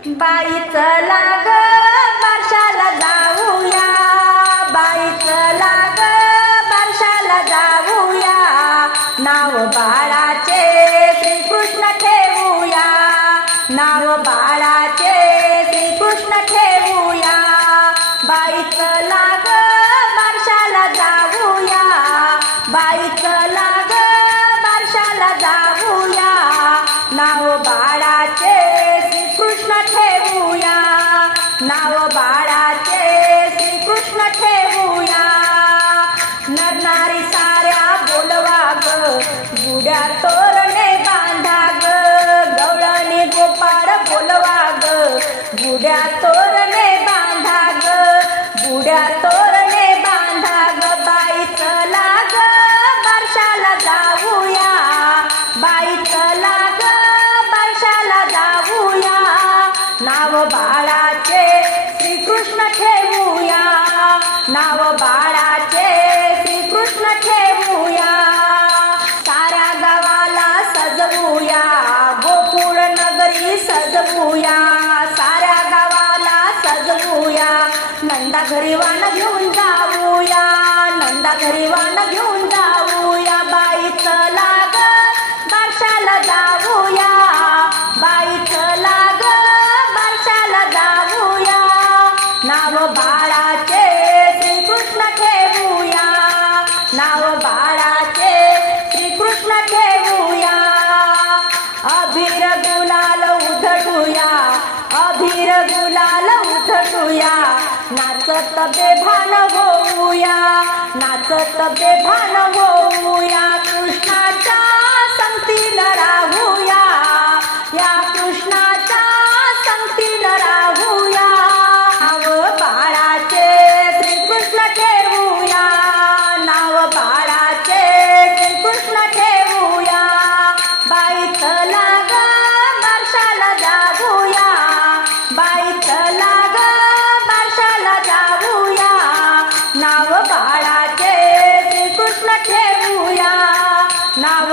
बाई चला ग बारशाला जाऊया, बाई चला ग बारशाला जाऊया, नाव बाळाचे श्रीकृष्ण ठेवूया, नाव बाळाचे श्रीकृष्ण ठेवूया। बाई चला ग बारशाला जाऊया, बाई चला ग बारशाला जाऊया, नाव बाळाचे श्रीकृष्ण ठेवूया, नाव बाळाचे श्रीकृष्ण ठेवूया। नरनारी साऱ्या बोलवा ग, गुड्या तोरणे बांधा ग, गवळणी गोपाळ बोलवा ग, गुड्या तोरणे बांधा ग, गुड्या तोरणे बांधा ग। बाई चला ग बारशाला जाऊया, बाई चला ग बारशाला जाऊया, नाव बाळाचे श्रीकृष्ण ठेवूया, नाव बाळाचे श्रीकृष्ण ठेवूया। साऱ्या गावाला सजवूया, गोकुळ नगरी सजवूया, साऱ्या गावाला सजवूया, नंदा घरी वाण घेऊन जाऊया, नंदा घरी वाण घेऊन जाऊया। बाई चला ग बारशाला जाऊया, बाई चला ग बारशाला जाऊया, नाव बाळाचे श्रीकृष्ण ठेवूया, नाव बाळाचे श्रीकृष्ण ठेवूया। अभिर गुलाल उधळूया, अभिर गुलाल उधळूया, नाचत बेभान होऊया, नाचत बेभान होऊया। कृष्णाच्या संगतीन राहूया, या कृष्णाच्या संगतीन राहूया, नाव बाळाचे श्रीकृष्ण ठेवूया, नाव बाळाचे श्रीकृष्ण ठेवूया। बाई चला ग बारशाला जाऊया, बाई चला ग बारशाला जाऊया, नाव बाळाचे श्रीकृष्ण ठेवूया, नाव